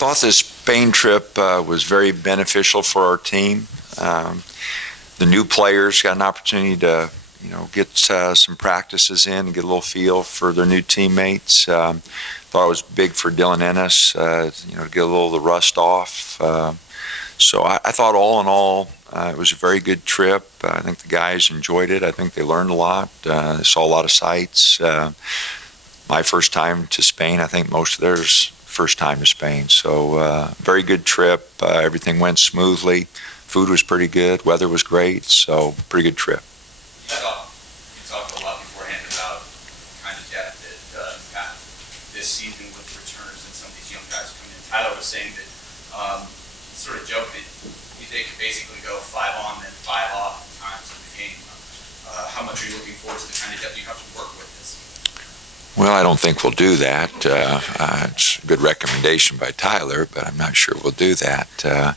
thought this Spain trip was very beneficial for our team. The new players got an opportunity to, get some practices in and get a little feel for their new teammates. Thought it was big for Dylan Ennis, to get a little of the rust off. So I thought all in all, it was a very good trip. I think the guys enjoyed it. I think they learned a lot. They saw a lot of sights. My first time to Spain, I think most of theirs first time to Spain. So very good trip. Everything went smoothly. Food was pretty good. Weather was great. So pretty good trip. You talked a lot beforehand about kind of depth that you've got this season with returners and some of these young guys coming in. Tyler was saying that sort of joked that they could basically go 5 on then 5 off at times in the game. How much are you looking forward to the kind of depth you have to work with this? Well, I don't think we'll do that. It's a good recommendation by Tyler, but I'm not sure we'll do that.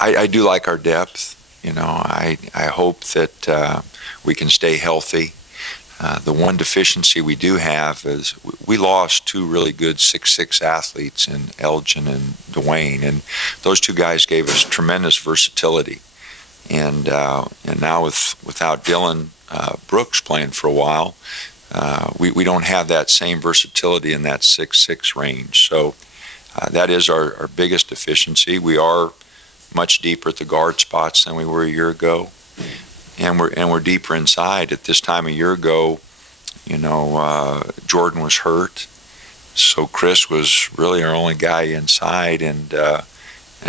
I do like our depth. I hope that we can stay healthy. The one deficiency we do have is we lost 2 really good 6'6" athletes in Elgin and Dwayne, and those 2 guys gave us tremendous versatility. And now without Dylan Brooks playing for a while, we don't have that same versatility in that 6'6" range. So that is our biggest deficiency. We are much deeper at the guard spots than we were a year ago, and we're deeper inside. At this time a year ago, Jordan was hurt, so Chris was really our only guy inside, and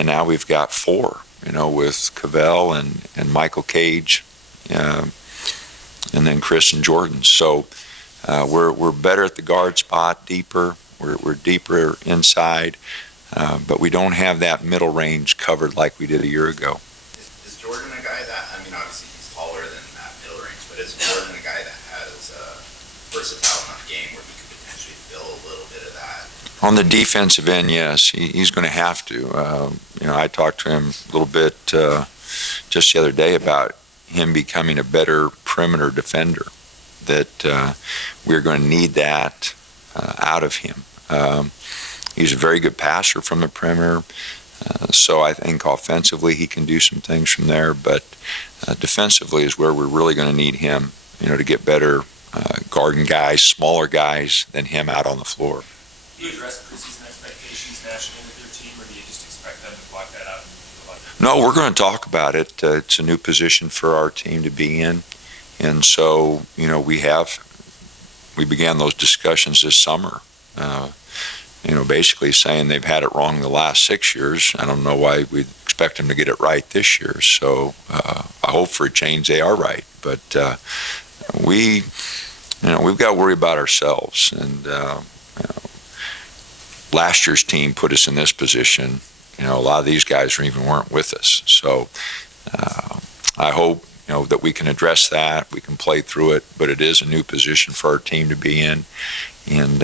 now we've got 4. With Cavell and Michael Cage, and then Chris and Jordan. So we're better at the guard spot, deeper. We're deeper inside, but we don't have that middle range covered like we did a year ago. Is Jordan a guy that, obviously he's taller than that middle range, but is Jordan a guy that has a versatile enough game where he could potentially fill a little bit of that? On the defensive end, yes, he's going to have to. I talked to him a little bit just the other day about him becoming a better perimeter defender, that we're going to need that out of him. He's a very good passer from the perimeter, so I think offensively he can do some things from there, but defensively is where we're really going to need him, to get better guarding guys, smaller guys than him out on the floor. Do you address preseason expectations nationally with your team, or do you just expect them to block that out? No, we're going to talk about it. It's a new position for our team to be in, and so we began those discussions this summer. Basically saying they've had it wrong the last 6 years. I don't know why we'd expect them to get it right this year. So I hope for a change they are right. But we've got to worry about ourselves. And last year's team put us in this position. A lot of these guys weren't with us. So I hope that we can address that. We can play through it. But it is a new position for our team to be in. And,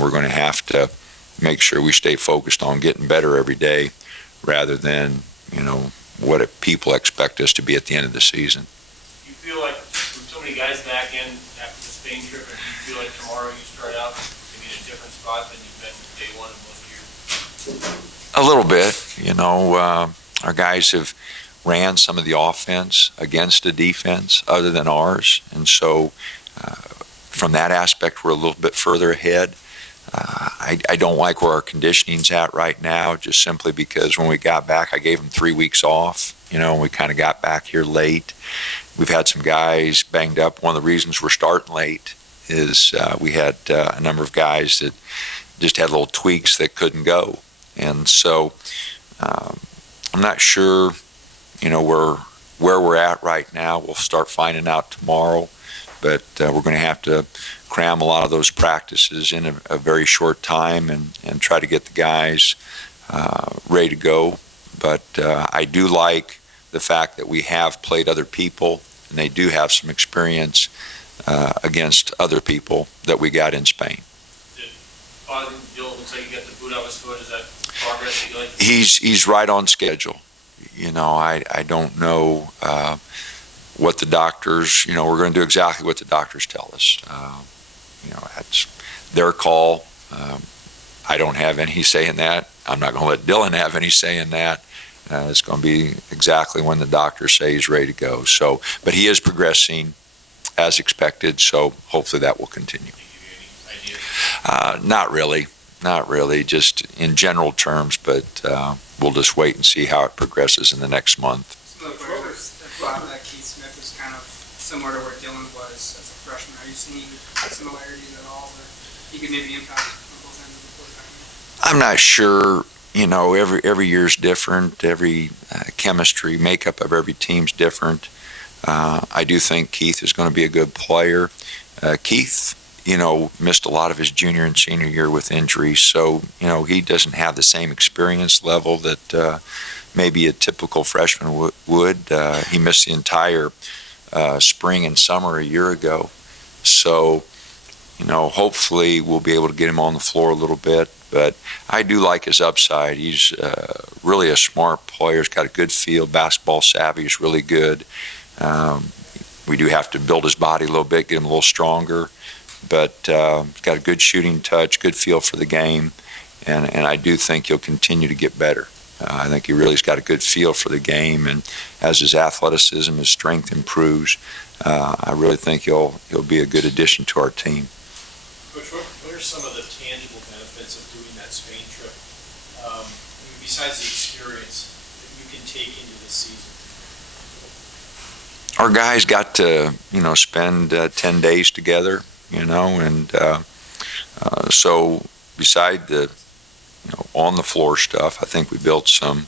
we're going to have to make sure we stay focused on getting better every day rather than, what people expect us to be at the end of the season. You feel like with so many guys back in after the Spain trip, do you feel like tomorrow you start out maybe in a different spot than you've been day one of most years? A little bit. Our guys have ran some of the offense against a defense other than ours, and so from that aspect, we're a little bit further ahead. I don't like where our conditioning's at right now, just simply because when we got back, I gave them 3 weeks off, and we kind of got back here late. We've had some guys banged up. One of the reasons we're starting late is we had a number of guys that just had little tweaks that couldn't go. And so I'm not sure, where we're at right now. We'll start finding out tomorrow. But we're going to have to cram a lot of those practices in a very short time and try to get the guys ready to go. But I do like the fact that we have played other people, and they do have some experience against other people that we got in Spain. Looks like you got the boot off his foot. Is that progress you like? He's right on schedule. I don't know what the doctors, we're going to do exactly what the doctors tell us. That's their call. I don't have any say in that. I'm not going to let Dylan have any say in that. It's going to be exactly when the doctors say he's ready to go. So, but he is progressing as expected, so hopefully that will continue. Can you give you any idea? Not really, just in general terms, but we'll just wait and see how it progresses in the next month. Some of the players that thought that Keith Smith was kind of similar to where Dylan was as a freshman. Are you seeing similarities at all that he could maybe impact on both ends of the court? I'm not sure. Every year's different. Every chemistry makeup of every team's different. I do think Keith is going to be a good player. Keith, missed a lot of his junior and senior year with injuries, so he doesn't have the same experience level that maybe a typical freshman would. He missed the entire spring and summer a year ago, so hopefully we'll be able to get him on the floor a little bit. But I do like his upside. He's really a smart player. He's got a good feel. Basketball savvy is really good. We do have to build his body a little bit, get him a little stronger. But he's got a good shooting touch, good feel for the game. And I do think he'll continue to get better. I think he really's got a good feel for the game. And as his athleticism, his strength improves, I really think he'll be a good addition to our team. Coach, what are some of the tangible benefits of doing that Spain trip? Besides the experience that you can take into the season? Our guys got to, spend 10 days together, and so beside the, on the floor stuff, I think we built some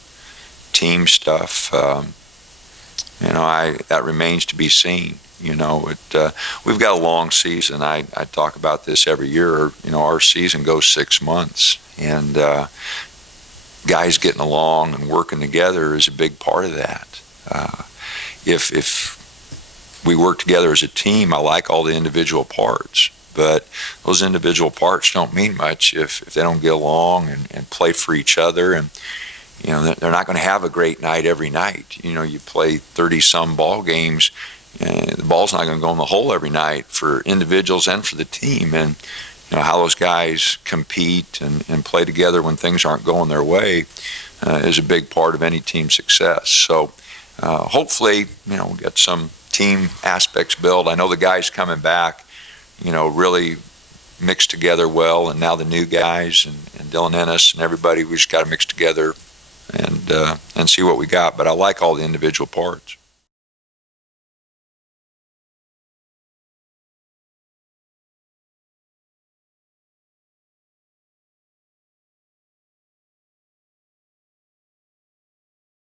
team stuff. That remains to be seen. We've got a long season. I talk about this every year. Our season goes 6 months, and guys getting along and working together is a big part of that. If we work together as a team, I like all the individual parts, but those individual parts don't mean much if they don't get along and play for each other. And they're not going to have a great night every night. You play 30-some ball games, and the ball's not going to go in the hole every night for individuals and for the team. And how those guys compete and play together when things aren't going their way is a big part of any team's success. So hopefully, we'll get some team aspects built. I know the guys coming back, really mixed together well, and now the new guys and Dylan Ennis and everybody, we just got to mix together and see what we got. But I like all the individual parts.